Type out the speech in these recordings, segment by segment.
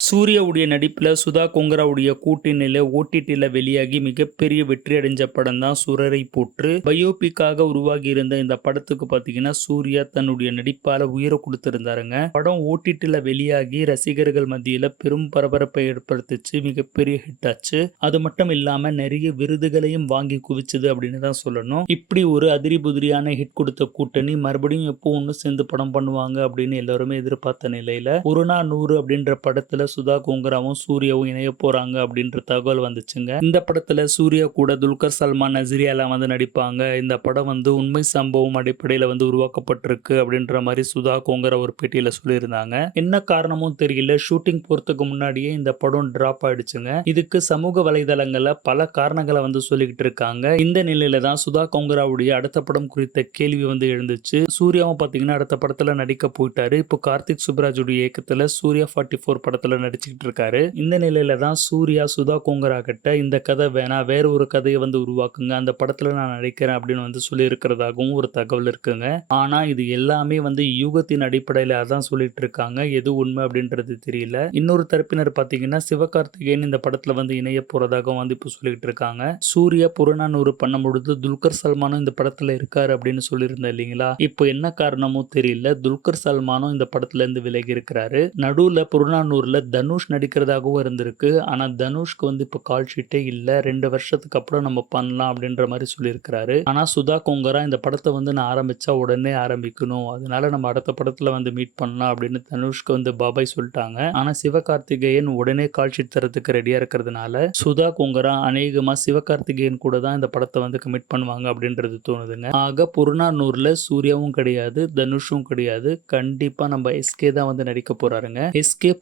சூர்யாவுடைய நடிப்பில் சுதா கொங்கராவுடைய கூட்டணியில் ஓடிடியில் வெளியாகி மிகப்பெரிய வெற்றி அடைஞ்ச படம் தான் சுரரை போற்று. பயோபிக்காக உருவாகி இருந்த இந்த படத்துக்கு பார்த்தீங்கன்னா சூர்யா தன்னுடைய நடிப்பால் உயிரை கொடுத்திருந்தாருங்க. படம் ஓடிடியில் வெளியாகி ரசிகர்கள் மத்தியில் பெரும் பரபரப்பை ஏற்படுத்துச்சு மிகப்பெரிய ஹிட் ஆச்சு. அது மட்டும் இல்லாமல் நிறைய விருதுகளையும் வாங்கி குவிச்சது அப்படின்னு தான் சொல்லணும். இப்படி ஒரு அதிரி புதிரியான ஹிட் கொடுத்த கூட்டணி மறுபடியும் எப்போ ஒன்று சேர்ந்து படம் பண்ணுவாங்க அப்படின்னு எல்லாருமே எதிர்பார்த்த நிலையில ஒரு நாள் நூறு அப்படின்ற படத்துல சுதா கோங்கராவும் சூர்யாவும் இணைய போறாங்க அப்படின்ற தகவல் வந்துச்சுங்க. இந்த படத்துல சூர்யா கூட துல்கர் சல்மான் நசிரியாலாம் வந்து நடிப்பாங்க. இந்த படம் வந்து உண்மை சம்பவம் அடிப்படையில் வந்து உருவாக்கப்பட்டிருக்கு அப்படின்ற மாதிரி சுதா கோங்கரா ஒரு பேட்டியில சொல்லியிருந்தாங்க. என்ன காரணமும் தெரியல. ஷூட்டிங் போறதுக்கு முன்னாடியே இந்த படம் டிராப் ஆயிடுச்சுங்க. இதுக்கு சமூக வலைதளங்கள்ல பல காரணங்களை வந்து சொல்லிக்கிட்டு இருக்காங்க. இந்த நிலையில தான் சுதா கோங்கராவுடைய அடுத்த படம் குறித்த கேள்வி வந்து எழுந்துச்சு. சூர்யாவும் பாத்தீங்கன்னா அடுத்த படத்துல நடிக்க போயிட்டாரு. இப்போ கார்த்திக் சுப்ராஜுடைய இயக்கத்துல சூர்யா ஃபார்ட்டி ஃபோர் படத்துல நடிச்சுக்கிட்டு இருக்காரு. இந்த நிலையில தான் சூர்யா சுதா கோங்கரா கிட்ட இந்த கதை வேணா வேற ஒரு கதையை வந்து உருவாக்குங்க. அந்த படத்துல நான் நடிக்கிறேன் அப்படின்னு வந்து சொல்லி இருக்கிறதாகவும் ஒரு தகவல் இருக்குங்க. ஆனா இது எல்லாமே வந்து யூகத்தின் அடிப்படையில அதான் சொல்லிட்டு இருக்காங்க. எது உண்மை அப்படின்றது தெரியல. இன்னொரு தரப்பினர் பாத்தீங்கன்னா சிவகார்த்திகேயன் இந்த படத்துல வந்து இணைய போறதாகவும் வந்து இப்போ சொல்லிட்டு இருக்காங்க. சூர்யா புறநானூறு பண்ணும் பொழுது துல்கர் சல்மானும் இந்த படத்துல இருக்காரு அப்படின்னு சொல்லியிருந்தேன் இல்லைங்களா? இப்போ என்ன காரணமோ தெரியல. துல்கர் சல்மானும் இந்த படத்துல இருந்து விலகி இருக்கிறாரு. நடுவுல புறநானூர்ல தனுஷ் நடிக்கிறதாகவும் இருந்திருக்கு. ஆனால் தனுஷ்க்கு வந்து இப்போ கால் ஷீட்டே இல்லை. ரெண்டு வருஷத்துக்கு அப்புறம் நம்ம பண்ணலாம் அப்படின்ற மாதிரி சொல்லியிருக்கிறாரு. ஆனால் சுதா கொங்கரா இந்த படத்தை வந்து நான் ஆரம்பிச்சா உடனே ஆரம்பிக்கணும். அதனால நம்ம அடுத்த படத்தில் வந்து மீட் பண்ணலாம் அப்படின்னு தனுஷ்க்கு வந்து பாபாய் சொல்லிட்டாங்க. ஆனால் சிவகார்த்திகேயன் உடனே கால் ஷீட் தரத்துக்கு ரெடியாக இருக்கிறதுனால சுதா கொங்கரா அநேகமாக சிவகார்த்திகேயன் கூட தான் இந்த படத்தை வந்து கமிட் பண்ணுவாங்க அப்படின்றது தோணுதுங்க. ஆக புறநானூரில் சூர்யாவும் கிடையாது தனுஷும் கிடையாது. கண்டிப்பாக நம்ம எஸ்கே தான் வந்து நடிக்க போகிறாருங்க எஸ்கே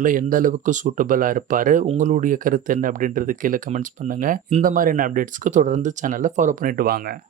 புறநானூரில் எந்த அளவுக்கு சூட்டபிளாக இருப்பார் உங்களுடைய கருத்து என்ன அப்படின்றது கீழே கமெண்ட்ஸ் பண்ணுங்கள் இந்த மாதிரியான அப்டேட்ஸ்க்கு தொடர்ந்து சேனலை ஃபாலோ பண்ணிட்டு வாங்க.